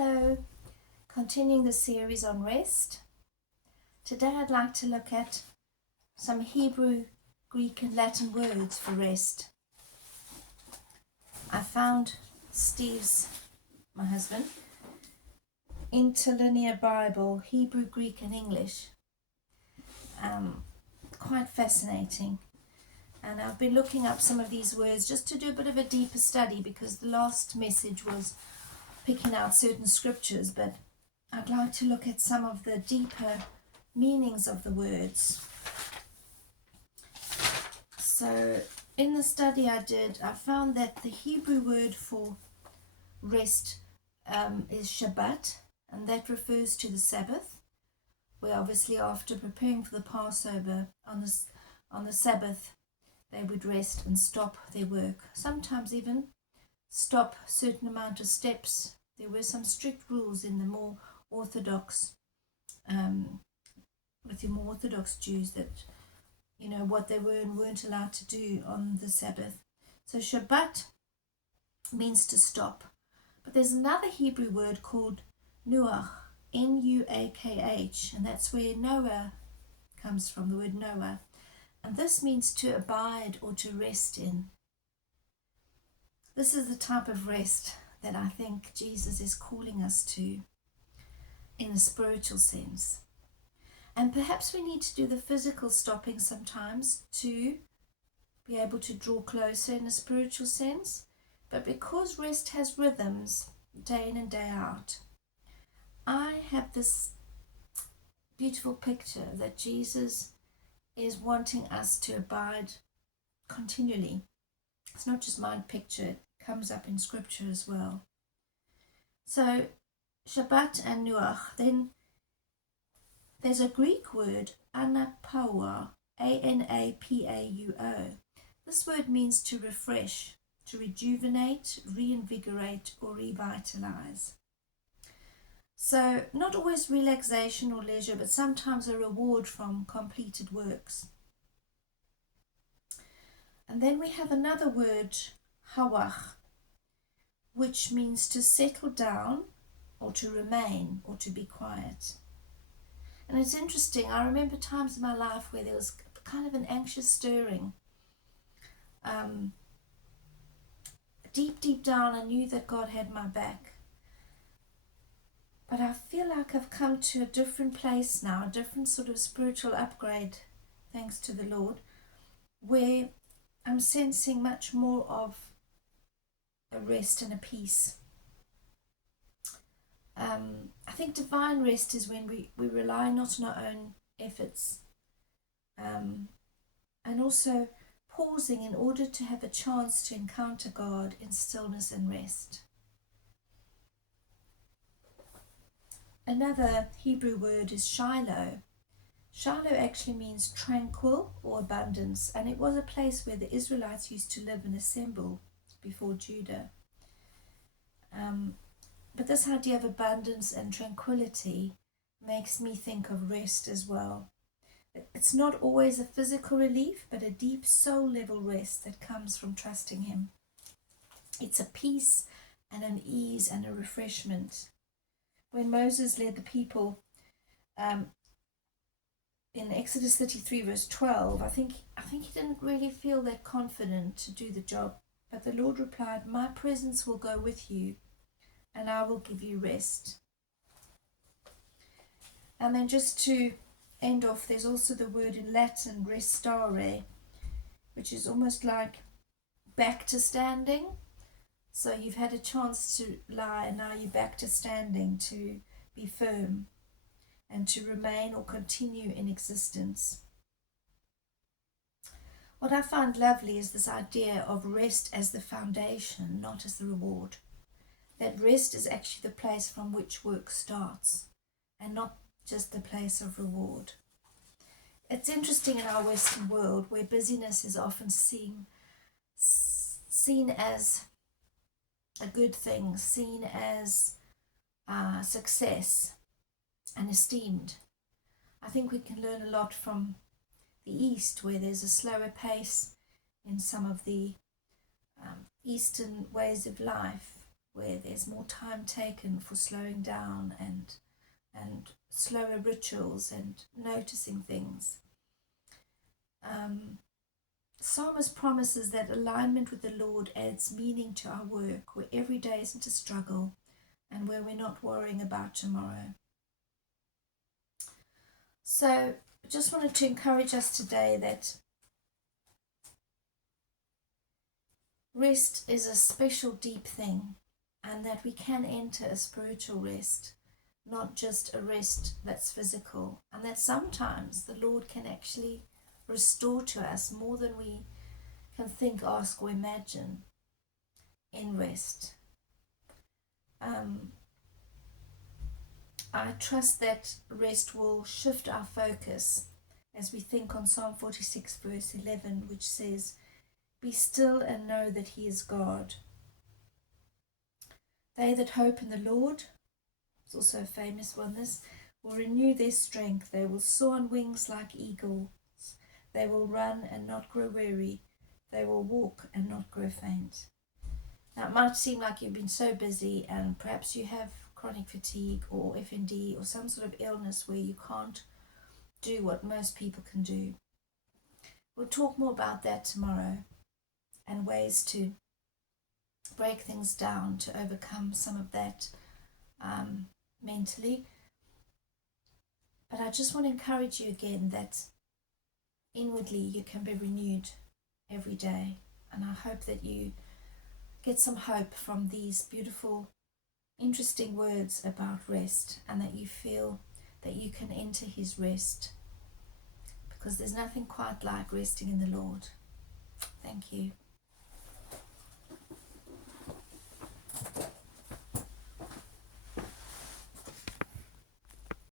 Hello, continuing the series on rest. Today I'd like to look at some Hebrew, Greek and Latin words for rest. I found my husband, Interlinear Bible, Hebrew, Greek and English. Quite fascinating. And I've been looking up some of these words just to do a bit of a deeper study, because the last message was picking out certain scriptures, but I'd like to look at some of the deeper meanings of the words. So in the study I did, I found that the Hebrew word for rest is Shabbat, and that refers to the Sabbath, where obviously after preparing for the Passover on the Sabbath they would rest and stop their work, sometimes even stop a certain amount of steps. There were some strict rules in the more orthodox, with the more orthodox Jews, that what they were and weren't allowed to do on the Sabbath. So Shabbat means to stop. But there's another Hebrew word called Nuach, Nuakh, and that's where Noah comes from, the word Noah. And this means to abide or to rest in. This is the type of rest that I think Jesus is calling us to in a spiritual sense. And perhaps we need to do the physical stopping sometimes to be able to draw closer in a spiritual sense. But because rest has rhythms day in and day out, I have this beautiful picture that Jesus is wanting us to abide continually. It's not just my picture, it comes up in scripture as well. So Shabbat and Nuach. Then there's a Greek word, anapauo, Anapauo. This word means to refresh, to rejuvenate, reinvigorate or revitalize. So not always relaxation or leisure, but sometimes a reward from completed works. And then we have another word, hawach, which means to settle down or to remain or to be quiet. And it's interesting, I remember times in my life where there was kind of an anxious stirring. Deep down I knew that God had my back. But I feel like I've come to a different place now, a different sort of spiritual upgrade, thanks to the Lord, where I'm sensing much more of a rest and a peace. I think divine rest is when we rely not on our own efforts, and also pausing in order to have a chance to encounter God in stillness and rest. Another Hebrew word is Shiloh. Shiloh actually means tranquil or abundance, and it was a place where the Israelites used to live and assemble before Judah. But this idea of abundance and tranquility makes me think of rest as well. It's not always a physical relief, but a deep soul level rest that comes from trusting Him. It's a peace and an ease and a refreshment. When Moses led the people in Exodus 33 verse 12, I think he didn't really feel that confident to do the job, but the Lord replied, "My presence will go with you, and I will give you rest." And then just to end off, there's also the word in Latin, restare, which is almost like back to standing. So you've had a chance to lie, and now you're back to standing, to be firm and to remain or continue in existence. What I find lovely is this idea of rest as the foundation, not as the reward. That rest is actually the place from which work starts, and not just the place of reward. It's interesting in our Western world, where busyness is often seen as a good thing, seen as success and esteemed. I think we can learn a lot from the East, where there's a slower pace in some of the Eastern ways of life, where there's more time taken for slowing down and slower rituals and noticing things. Psalmist promises that alignment with the Lord adds meaning to our work, where every day isn't a struggle and where we're not worrying about tomorrow. So I just wanted to encourage us today that rest is a special, deep thing, and that we can enter a spiritual rest, not just a rest that's physical, and that sometimes the Lord can actually restore to us more than we can think, ask, or imagine in rest. I trust that rest will shift our focus as we think on Psalm 46 verse 11, which says, "Be still and know that he is God. They that hope in the Lord," it's also a famous one, this, "will renew their strength. They will soar on wings like eagles. They will run and not grow weary. They will walk and not grow faint." Now, it might seem like you've been so busy and perhaps you have chronic fatigue or FND or some sort of illness where you can't do what most people can do. We'll talk more about that tomorrow and ways to break things down to overcome some of that mentally. But I just want to encourage you again that inwardly you can be renewed every day. And I hope that you get some hope from these beautiful, interesting words about rest, and that you feel that you can enter his rest, because there's nothing quite like resting in the Lord. Thank you.